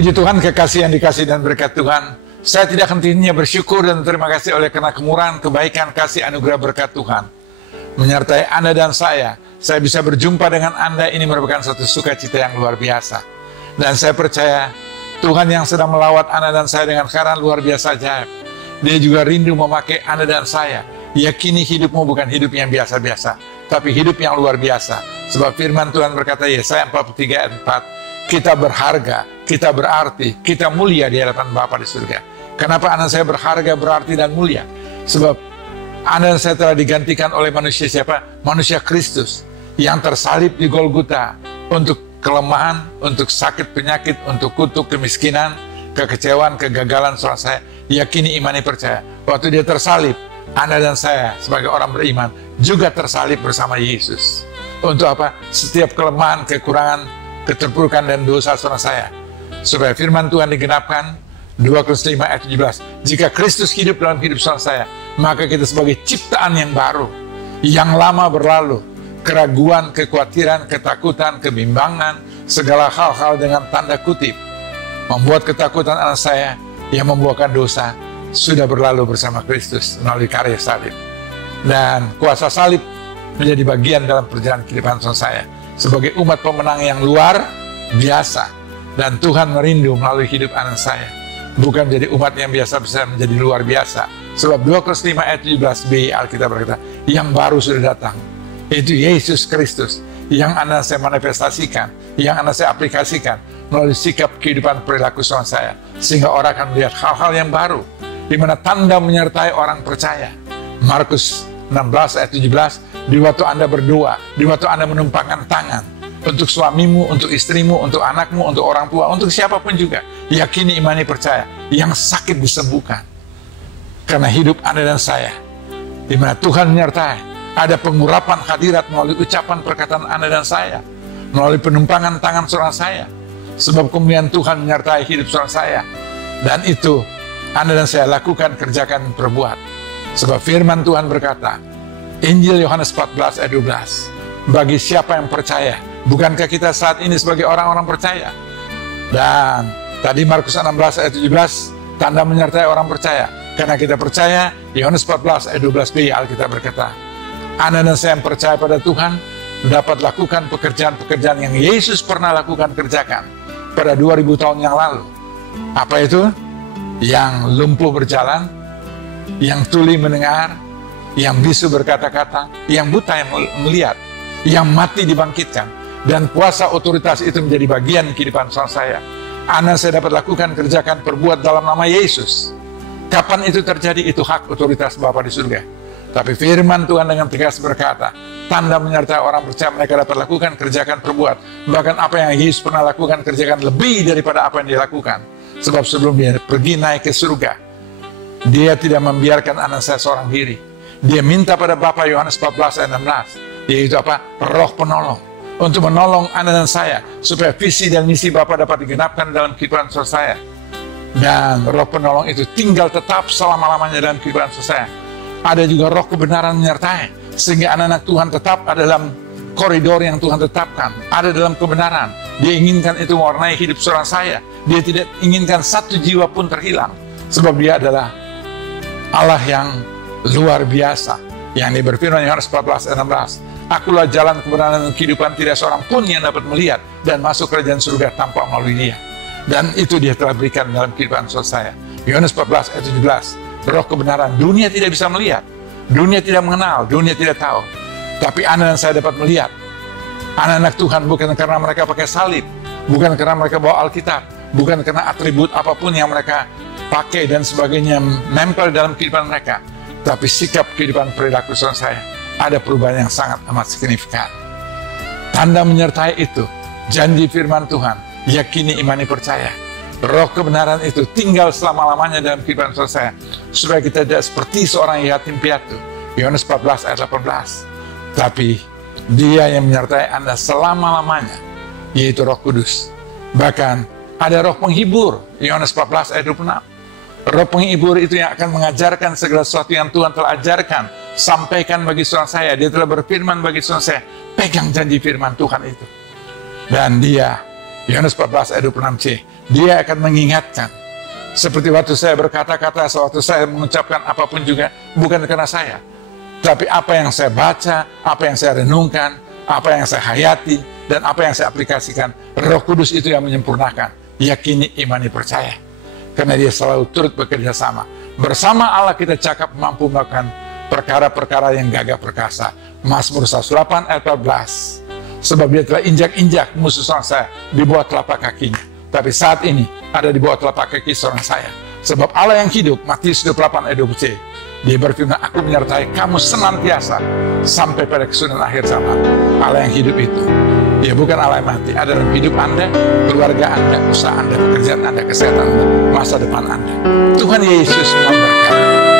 Puji Tuhan, kekasih yang dikasih dan berkat Tuhan. Saya tidak henti-hentinya bersyukur dan terima kasih oleh karena kemurahan, kebaikan, kasih, anugerah berkat Tuhan menyertai Anda dan saya bisa berjumpa dengan Anda. Ini merupakan satu sukacita yang luar biasa. Dan saya percaya Tuhan yang sedang melawat Anda dan saya dengan cara luar biasa ajaib. Dia juga rindu memakai Anda dan saya. Yakini hidupmu bukan hidup yang biasa-biasa, tapi hidup yang luar biasa. Sebab firman Tuhan berkata, Yesaya 43 ayat 4, kita berharga, kita berarti, kita mulia di hadapan Bapa di surga. Kenapa Anda saya berharga, berarti, dan mulia? Sebab Anda dan saya telah digantikan oleh manusia siapa? Manusia Kristus yang tersalib di Golgota untuk kelemahan, untuk sakit penyakit, untuk kutuk, kemiskinan, kekecewaan, kegagalan. Soal saya yakini, imani, percaya. Waktu dia tersalib, Anda dan saya sebagai orang beriman juga tersalib bersama Yesus. Untuk apa? Setiap kelemahan, kekurangan, keterpurukan dan dosa saudara saya, supaya firman Tuhan digenapkan. 2 Korintus 5 ayat 17. Jika Kristus hidup dalam hidup saudara saya, maka kita sebagai ciptaan yang baru. Yang lama berlalu, keraguan, kekhawatiran, ketakutan, kebimbangan, segala hal-hal dengan tanda kutip membuat ketakutan anak saya yang membuahkan dosa sudah berlalu bersama Kristus melalui karya salib. Dan kuasa salib menjadi bagian dalam perjalanan kehidupan saya sebagai umat pemenang yang luar biasa. Dan Tuhan merindu melalui hidup anak saya, bukan menjadi umat yang biasa-biasa, menjadi luar biasa. Sebab 2 Korintus 5 ayat 17b Alkitab berkata, yang baru sudah datang, itu Yesus Kristus, yang Anda saya manifestasikan, yang Anda saya aplikasikan melalui sikap kehidupan perilaku saya, sehingga orang akan melihat hal-hal yang baru, di mana tanda menyertai orang percaya. Markus 16 ayat 17, di waktu Anda berdoa, di waktu Anda menumpangkan tangan, untuk suamimu, untuk istrimu, untuk anakmu, untuk orang tua, untuk siapapun juga, yakini, imani, percaya, yang sakit disembuhkan. Karena hidup Anda dan saya, di mana Tuhan menyertai, ada pengurapan hadirat melalui ucapan perkataan Anda dan saya, melalui penumpangan tangan saudara saya, sebab kemuliaan Tuhan menyertai hidup saudara saya. Dan itu Anda dan saya lakukan, kerjakan, perbuat. Sebab firman Tuhan berkata, Injil Yohanes 14 ayat 12, bagi siapa yang percaya. Bukankah kita saat ini sebagai orang-orang percaya? Dan tadi Markus 16 ayat 17, tanda menyertai orang percaya. Karena kita percaya, Yohanes 14 ayat 12b Alkitab berkata, Anda dan saya yang percaya pada Tuhan dapat lakukan pekerjaan-pekerjaan yang Yesus pernah lakukan, kerjakan pada 2000 tahun yang lalu. Apa itu? Yang lumpuh berjalan, yang tuli mendengar, yang bisu berkata-kata, yang buta yang melihat, yang mati dibangkitkan. Dan kuasa otoritas itu menjadi bagian kehidupan saya. Anda saya dapat lakukan, kerjakan, perbuat dalam nama Yesus. Kapan itu terjadi? Itu hak otoritas Bapa di surga. Tapi firman Tuhan dengan tegas berkata, tanda menyertai orang percaya, mereka dapat lakukan, kerjakan, perbuat. Bahkan apa yang Yesus pernah lakukan, kerjakan lebih daripada apa yang dia lakukan. Sebab sebelum dia pergi naik ke surga, dia tidak membiarkan anak saya seorang diri. Dia minta pada Bapa, Yohanes 14 ayat 16, yaitu apa? Roh penolong. Untuk menolong Anda dan saya, supaya visi dan misi Bapa dapat digenapkan dalam kehidupan saya. Dan roh penolong itu tinggal tetap selama-lamanya dalam kehidupan saya. Ada juga roh kebenaran menyertai, sehingga anak-anak Tuhan tetap ada dalam koridor yang Tuhan tetapkan, ada dalam kebenaran. Dia inginkan itu mewarnai hidup seorang saya. Dia tidak inginkan satu jiwa pun terhilang, sebab dia adalah Allah yang luar biasa, yang berfirman Yohanes 14 ayat 16, Akulah jalan kebenaran dan kehidupan, tidak seorang pun yang dapat melihat dan masuk kerajaan surga tanpa melalui dia. Dan itu dia telah berikan dalam kehidupan saya. Yohanes 14 ayat 17, roh kebenaran. Dunia tidak bisa melihat, dunia tidak mengenal, dunia tidak tahu. Tapi Anda dan saya dapat melihat. Anak-anak Tuhan bukan karena mereka pakai salib, bukan karena mereka bawa Alkitab, bukan karena atribut apapun yang mereka pakai dan sebagainya nempel dalam kehidupan mereka. Tapi sikap kehidupan perilaku saya, ada perubahan yang sangat amat signifikan. Tanda menyertai itu, janji firman Tuhan, yakini, imani, percaya. Roh kebenaran itu tinggal selama-lamanya dalam kehidupan saya, supaya kita tidak seperti seorang yatim piatu. Yohanes 14 ayat 18. Tapi dia yang menyertai Anda selama-lamanya, yaitu Roh Kudus. Bahkan ada roh penghibur, Yohanes 14 ayat 26. Roh penghibur itu yang akan mengajarkan segala sesuatu yang Tuhan telah ajarkan, sampaikan bagi saudara saya. Dia telah berfirman bagi saudara saya, pegang janji firman Tuhan itu. Dan dia Yohanes 14 ayat 26c. Dia akan mengingatkan. Seperti waktu saya berkata-kata, sewaktu saya mengucapkan apapun juga, bukan karena saya. Tapi apa yang saya baca, apa yang saya renungkan, apa yang saya hayati, dan apa yang saya aplikasikan, Roh Kudus itu yang menyempurnakan. Yakini, imani, percaya. Karena dia selalu turut bekerja sama. Bersama Allah kita cakap mampu melakukan perkara-perkara yang gagah perkasa. Mazmur 108 ayat 14. Sebab dia telah injak-injak musuh seorang saya di bawah telapak kakinya. Tapi saat ini ada di bawah telapak kaki seorang saya. Sebab Allah yang hidup, Matius 28 ayat 20c. Dia berfirman, aku menyertai kamu senantiasa sampai pada kesudahan akhir zaman. Allah yang hidup itu, dia bukan Allah yang mati. Ada dalam hidup Anda, keluarga Anda, usaha Anda, pekerjaan Anda, kesehatan Anda, masa depan Anda. Tuhan Yesus memberkati.